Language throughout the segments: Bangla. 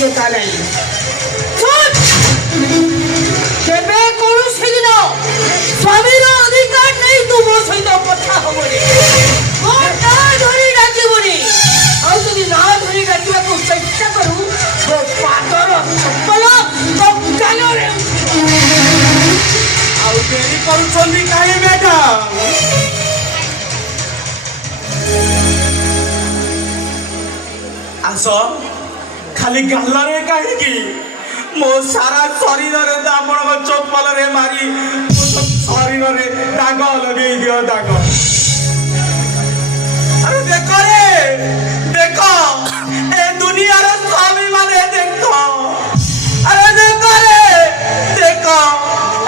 বাধ্যতা নেই। কেবে করু সেদিন স্বামীর অধিকার নেই তোমার সহিত কথা হবনি, না ধরি ডাকিবনি। আর যদি না ধরি ডাকিବାକୁ চেষ্টা করু তো পাদর চপ্পল তো কাନରେ। ଆଉ ଡେରି କରୁଛନ୍ତି କାହିଁ ମ୍ୟାଡାମ? ଆସ, ଖାଲି ଗାଲରେ କାହିଁକି, ମୋ ସାରା ଶରୀରରେ ତ ଆପଣଙ୍କ ଚପଲରେ ମାରି ଶରୀରରେ ଦାଗ ଲଗେଇ ଦିଅ, ଦାଗ। ଆରେ ଦେଖ ରେ, ଦେଖ ଏ ଦୁନିଆର ସ୍ୱାମୀ ମାନେ ଦେଖ, ଆରେ ଦେଖ ରେ, ଦେଖ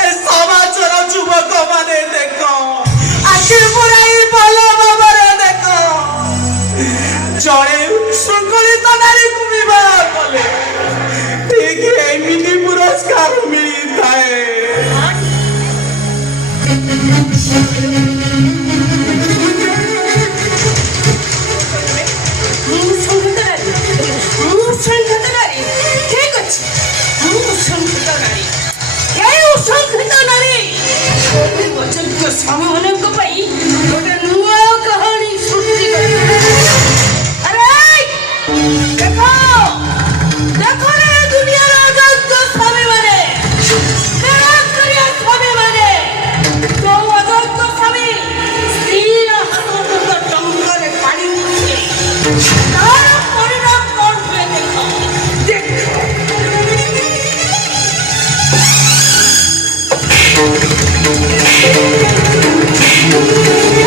ଏ ସମାଜର ଯୁବକ ମାନେ ଦେଖ, ଆଖି ପୁରାଇ ଭଲ ଭାବରେ ଦେଖ। ଜଣେ ଶୃଙ୍ଖଳିତ ନାରୀକୁ ବିବାହ କଲେ ଠିକ ଏମିତି ପୁରସ୍କାର ମିଳିଥାଏ।